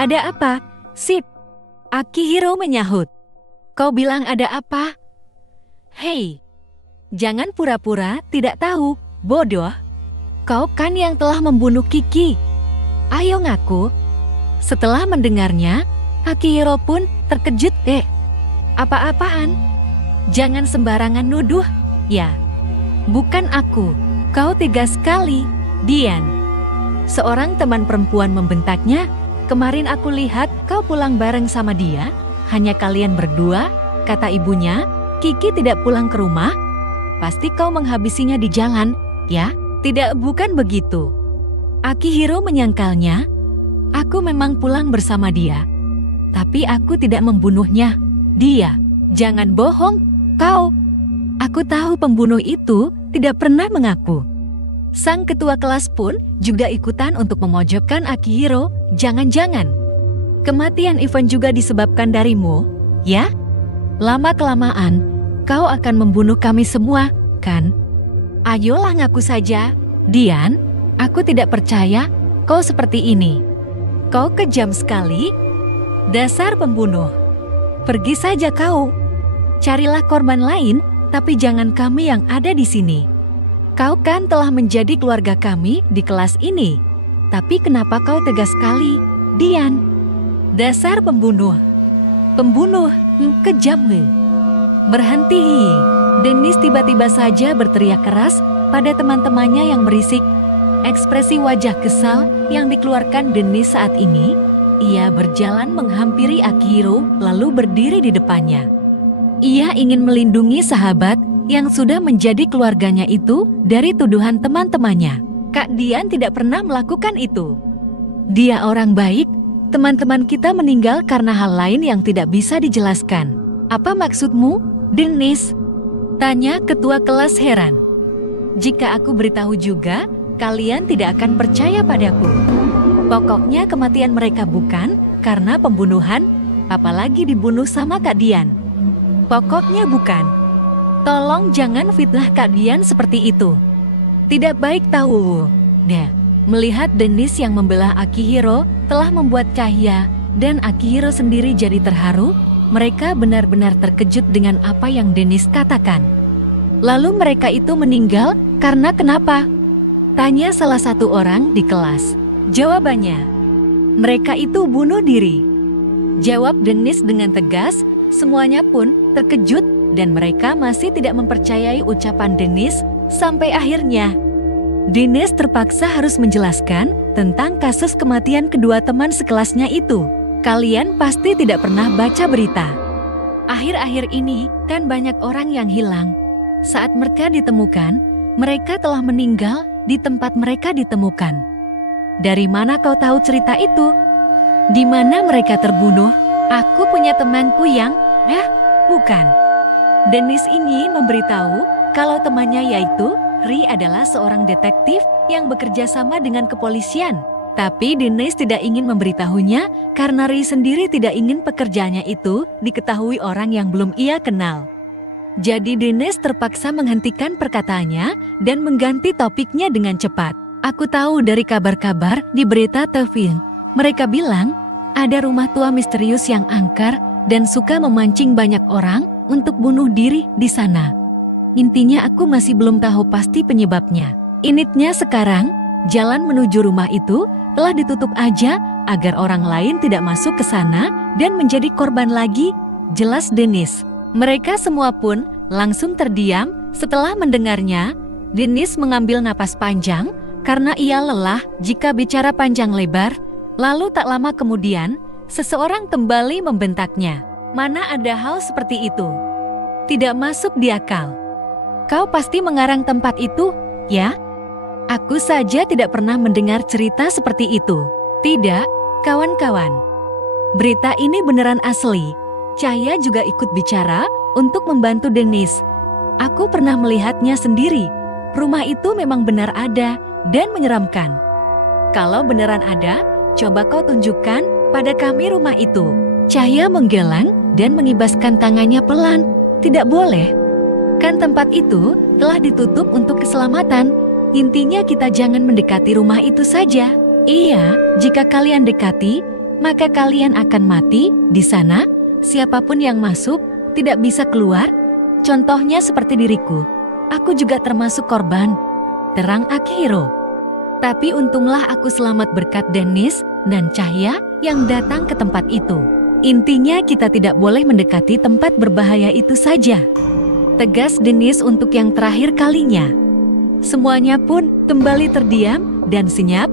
Ada apa? Sip. Akihiro menyahut. Kau bilang ada apa? Hei, jangan pura-pura tidak tahu, bodoh. Kau kan yang telah membunuh Kiki. Ayo ngaku. Setelah mendengarnya, Akihiro pun terkejut. Apa-apaan? Jangan sembarangan nuduh, ya. Bukan aku. Kau tega sekali, Dian. Seorang teman perempuan membentaknya. Kemarin aku lihat kau pulang bareng sama dia. Hanya kalian berdua, kata ibunya. Kiki tidak pulang ke rumah. Pasti kau menghabisinya di jalan, ya? Tidak, bukan begitu. Akihiro menyangkalnya. Aku memang pulang bersama dia. Tapi aku tidak membunuhnya. Dia, jangan bohong, kau. Aku tahu pembunuh itu tidak pernah mengaku. Sang ketua kelas pun juga ikutan untuk memojokkan Akihiro. Jangan-jangan kematian Ivan juga disebabkan darimu, ya? Lama-kelamaan, kau akan membunuh kami semua, kan? Ayolah ngaku saja, Dian. Aku tidak percaya kau seperti ini. Kau kejam sekali. Dasar pembunuh. Pergi saja kau. Carilah korban lain, tapi jangan kami yang ada di sini. Kau kan telah menjadi keluarga kami di kelas ini. Tapi kenapa kau tegas sekali, Dian? Dasar pembunuh. Pembunuh, kejam. Berhenti. Dennis tiba-tiba saja berteriak keras pada teman-temannya yang berisik. Ekspresi wajah kesal yang dikeluarkan Dennis saat ini, ia berjalan menghampiri Akihiro lalu berdiri di depannya. Ia ingin melindungi sahabat yang sudah menjadi keluarganya itu dari tuduhan teman-temannya. Kak Dian tidak pernah melakukan itu. Dia orang baik, teman-teman kita meninggal karena hal lain yang tidak bisa dijelaskan. Apa maksudmu, Dennis? Tanya ketua kelas heran. Jika aku beritahu juga, kalian tidak akan percaya padaku. Pokoknya kematian mereka bukan karena pembunuhan, apalagi dibunuh sama Kak Dian. Pokoknya bukan. Tolong jangan fitnah Kak Dian seperti itu. Tidak baik tahu. Melihat Dennis yang membelah Akihiro telah membuat Cahya dan Akihiro sendiri jadi terharu, mereka benar-benar terkejut dengan apa yang Dennis katakan. Lalu mereka itu meninggal karena kenapa? Tanya salah satu orang di kelas. Jawabannya, mereka itu bunuh diri. Jawab Dennis dengan tegas, semuanya pun terkejut dan mereka masih tidak mempercayai ucapan Dennis sampai akhirnya Dennis terpaksa harus menjelaskan tentang kasus kematian kedua teman sekelasnya itu. Kalian pasti tidak pernah baca berita. Akhir-akhir ini kan banyak orang yang hilang. Saat mereka ditemukan, mereka telah meninggal di tempat mereka ditemukan. Dari mana kau tahu cerita itu? Di mana mereka terbunuh? Aku punya temanku yang, bukan. Dennis ingin memberitahu kalau temannya yaitu Ri adalah seorang detektif yang bekerja sama dengan kepolisian. Tapi Dennis tidak ingin memberitahunya karena Ri sendiri tidak ingin pekerjaannya itu diketahui orang yang belum ia kenal. Jadi Dennis terpaksa menghentikan perkataannya dan mengganti topiknya dengan cepat. Aku tahu dari kabar-kabar di berita TV. Mereka bilang ada rumah tua misterius yang angker dan suka memancing banyak orang untuk bunuh diri di sana. Intinya aku masih belum tahu pasti penyebabnya. Initnya sekarang, jalan menuju rumah itu telah ditutup aja agar orang lain tidak masuk ke sana dan menjadi korban lagi, jelas Dennis. Mereka semua pun langsung terdiam setelah mendengarnya. Dennis mengambil napas panjang karena ia lelah jika bicara panjang lebar. Lalu tak lama kemudian, seseorang kembali membentaknya. Mana ada hal seperti itu? Tidak masuk di akal. Kau pasti mengarang tempat itu, ya? Aku saja tidak pernah mendengar cerita seperti itu. Tidak, kawan-kawan. Berita ini beneran asli. Cahya juga ikut bicara untuk membantu Dennis. Aku pernah melihatnya sendiri. Rumah itu memang benar ada dan menyeramkan. Kalau beneran ada, coba kau tunjukkan pada kami rumah itu. Cahya menggeleng dan mengibaskan tangannya pelan. Tidak boleh. Kan tempat itu telah ditutup untuk keselamatan. Intinya kita jangan mendekati rumah itu saja. Iya, jika kalian dekati, maka kalian akan mati di sana. Siapapun yang masuk tidak bisa keluar. Contohnya seperti diriku. Aku juga termasuk korban, terang Akihiro. Tapi untunglah aku selamat berkat Dennis dan Cahya yang datang ke tempat itu. Intinya kita tidak boleh mendekati tempat berbahaya itu saja. Tegas Dennis untuk yang terakhir kalinya. Semuanya pun kembali terdiam dan senyap.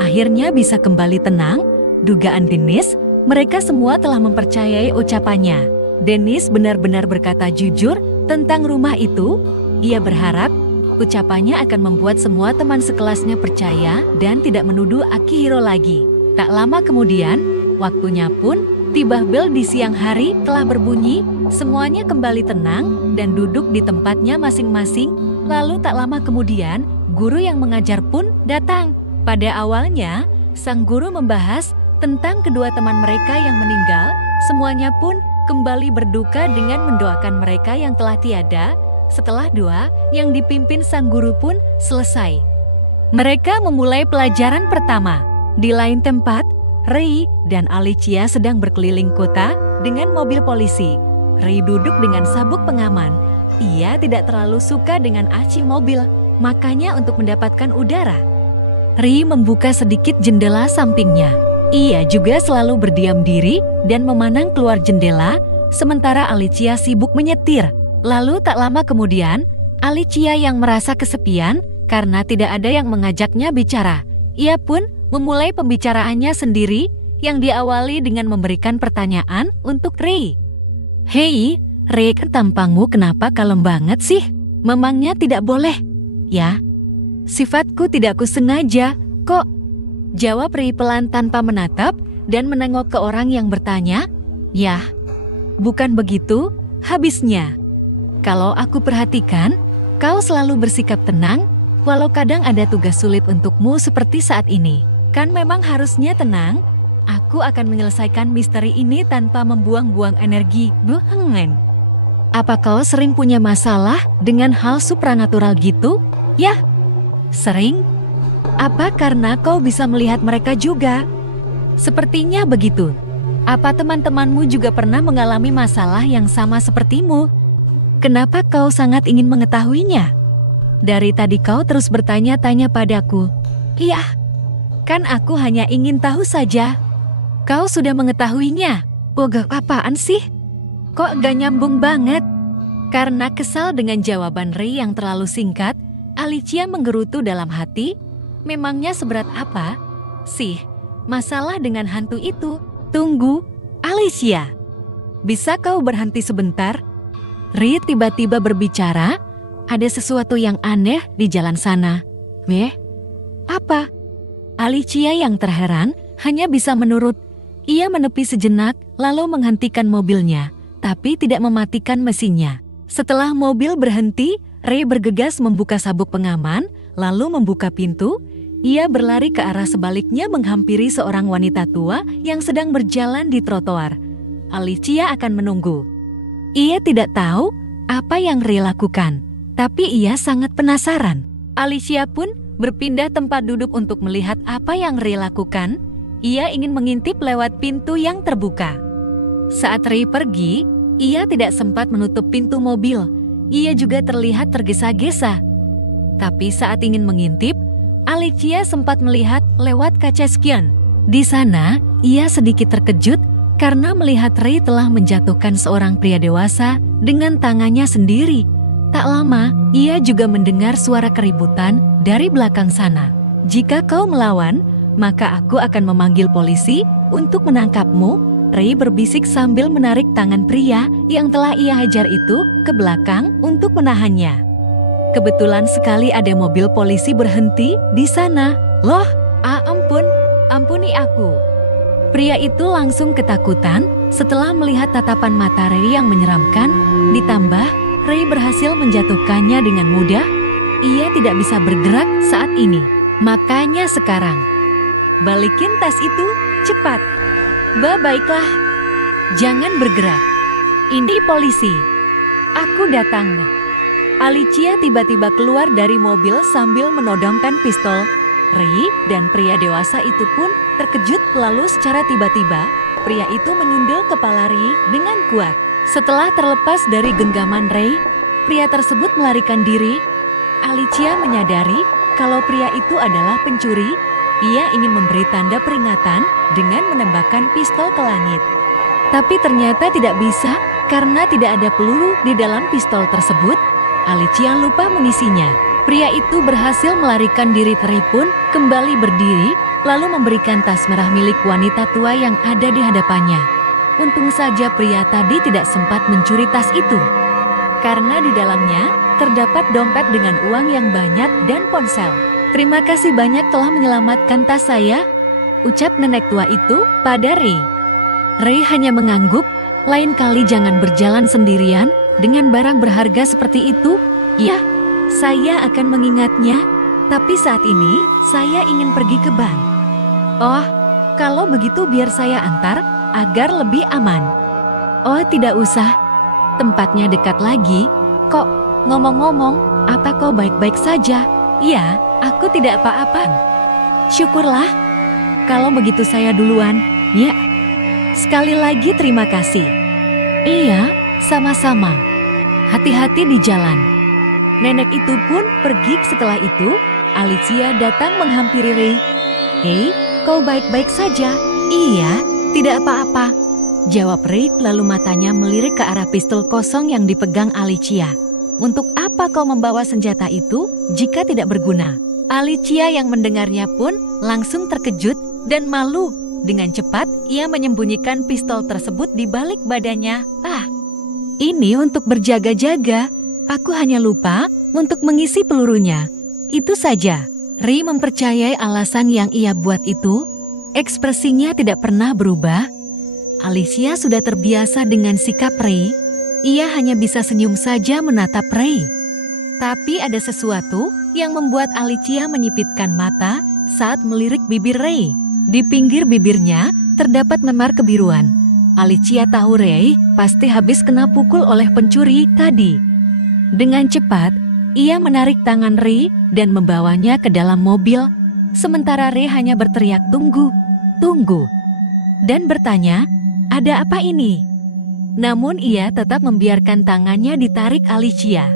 Akhirnya bisa kembali tenang. Dugaan Dennis, mereka semua telah mempercayai ucapannya. Dennis benar-benar berkata jujur tentang rumah itu. Ia berharap ucapannya akan membuat semua teman sekelasnya percaya dan tidak menuduh Akihiro lagi. Tak lama kemudian, waktunya pun tiba bel di siang hari telah berbunyi. Semuanya kembali tenang dan duduk di tempatnya masing-masing. Lalu tak lama kemudian, guru yang mengajar pun datang. Pada awalnya, sang guru membahas tentang kedua teman mereka yang meninggal. Semuanya pun kembali berduka dengan mendoakan mereka yang telah tiada. Setelah doa yang dipimpin sang guru pun selesai, mereka memulai pelajaran pertama. Di lain tempat, Rei dan Alicia sedang berkeliling kota dengan mobil polisi. Rei duduk dengan sabuk pengaman. Ia tidak terlalu suka dengan aci mobil, makanya untuk mendapatkan udara, Rei membuka sedikit jendela sampingnya. Ia juga selalu berdiam diri dan memandang keluar jendela, sementara Alicia sibuk menyetir. Lalu tak lama kemudian, Alicia yang merasa kesepian karena tidak ada yang mengajaknya bicara. Ia pun memulai pembicaraannya sendiri yang diawali dengan memberikan pertanyaan untuk Rei. "Hei, Rei, tampangmu kenapa kalem banget sih? Memangnya tidak boleh?" "Ya, sifatku tidak kusengaja, kok," jawab Rei pelan tanpa menatap dan menengok ke orang yang bertanya. "Yah, bukan begitu habisnya. Kalau aku perhatikan, kau selalu bersikap tenang, walau kadang ada tugas sulit untukmu seperti saat ini. Kan memang harusnya tenang. Aku akan menyelesaikan misteri ini tanpa membuang-buang energi." "Buhengen, apa kau sering punya masalah dengan hal supranatural gitu?" "Yah, sering." "Apa karena kau bisa melihat mereka juga?" "Sepertinya begitu." "Apa teman-temanmu juga pernah mengalami masalah yang sama sepertimu? Kenapa kau sangat ingin mengetahuinya? Dari tadi kau terus bertanya-tanya padaku." "Iya, kan aku hanya ingin tahu saja." "Kau sudah mengetahuinya?" "Ogah, apaan sih? Kok gak nyambung banget?" Karena kesal dengan jawaban Rei yang terlalu singkat, Alicia menggerutu dalam hati. Memangnya seberat apa sih masalah dengan hantu itu? "Tunggu, Alicia. Bisa kau berhenti sebentar?" Rei tiba-tiba berbicara. "Ada sesuatu yang aneh di jalan sana." "Weh, apa?" Alicia yang terheran hanya bisa menurut. Ia menepi sejenak lalu menghentikan mobilnya, tapi tidak mematikan mesinnya. Setelah mobil berhenti, Rei bergegas membuka sabuk pengaman, lalu membuka pintu. Ia berlari ke arah sebaliknya menghampiri seorang wanita tua yang sedang berjalan di trotoar. Alicia akan menunggu. Ia tidak tahu apa yang Rei lakukan, tapi ia sangat penasaran. Alicia pun berpindah tempat duduk untuk melihat apa yang Rei lakukan. Ia ingin mengintip lewat pintu yang terbuka. Saat Rei pergi, ia tidak sempat menutup pintu mobil. Ia juga terlihat tergesa-gesa. Tapi saat ingin mengintip, Alicia sempat melihat lewat kaca spion. Di sana, ia sedikit terkejut karena melihat Rei telah menjatuhkan seorang pria dewasa dengan tangannya sendiri. Tak lama, ia juga mendengar suara keributan dari belakang sana. "Jika kau melawan, maka aku akan memanggil polisi untuk menangkapmu," Rei berbisik sambil menarik tangan pria yang telah ia hajar itu ke belakang untuk menahannya. Kebetulan sekali ada mobil polisi berhenti di sana. "Loh, ampun, ampuni aku." Pria itu langsung ketakutan setelah melihat tatapan mata Rei yang menyeramkan. Ditambah, Rei berhasil menjatuhkannya dengan mudah. Ia tidak bisa bergerak saat ini. Makanya sekarang, balikin tas itu, cepat. Baiklah. Jangan bergerak. Ini polisi. Aku datang. Alicia tiba-tiba keluar dari mobil sambil menodongkan pistol. Rei dan pria dewasa itu pun Terkejut lalu secara tiba-tiba, pria itu menyundul kepala Ray dengan kuat. Setelah terlepas dari genggaman Ray, pria tersebut melarikan diri. Alicia menyadari kalau pria itu adalah pencuri. Ia ingin memberi tanda peringatan dengan menembakkan pistol ke langit. Tapi ternyata tidak bisa karena tidak ada peluru di dalam pistol tersebut. Alicia lupa mengisinya. Pria itu berhasil melarikan diri. Ray pun kembali berdiri, lalu memberikan tas merah milik wanita tua yang ada di hadapannya. Untung saja pria tadi tidak sempat mencuri tas itu, karena di dalamnya terdapat dompet dengan uang yang banyak dan ponsel. "Terima kasih banyak telah menyelamatkan tas saya," ucap nenek tua itu pada Ray. Ray hanya mengangguk. Lain kali jangan berjalan sendirian dengan barang berharga seperti itu. "Ya, saya akan mengingatnya, tapi saat ini saya ingin pergi ke bank." "Oh, kalau begitu biar saya antar agar lebih aman." "Oh, tidak usah. Tempatnya dekat lagi kok. Ngomong-ngomong, apa kau baik-baik saja?" "Iya, aku tidak apa-apa." "Syukurlah. Kalau begitu saya duluan." "Ya. Sekali lagi terima kasih." "Iya, sama-sama. Hati-hati di jalan." Nenek itu pun pergi. Setelah itu, Alicia datang menghampiri Ray. "Hei, kau baik-baik saja?" "Iya, tidak apa-apa," jawab Ray, lalu matanya melirik ke arah pistol kosong yang dipegang Alicia. "Untuk apa kau membawa senjata itu jika tidak berguna?" Alicia yang mendengarnya pun langsung terkejut dan malu. Dengan cepat, ia menyembunyikan pistol tersebut di balik badannya. "Ah, ini untuk berjaga-jaga. Aku hanya lupa untuk mengisi pelurunya. Itu saja." Ray mempercayai alasan yang ia buat itu. Ekspresinya tidak pernah berubah. Alicia sudah terbiasa dengan sikap Ray. Ia hanya bisa senyum saja menatap Ray. Tapi ada sesuatu yang membuat Alicia menyipitkan mata saat melirik bibir Ray. Di pinggir bibirnya terdapat memar kebiruan. Alicia tahu Ray pasti habis kena pukul oleh pencuri tadi. Dengan cepat, ia menarik tangan Ray dan membawanya ke dalam mobil. Sementara Ray hanya berteriak, "Tunggu, tunggu," dan bertanya, "Ada apa ini?" Namun ia tetap membiarkan tangannya ditarik Alicia.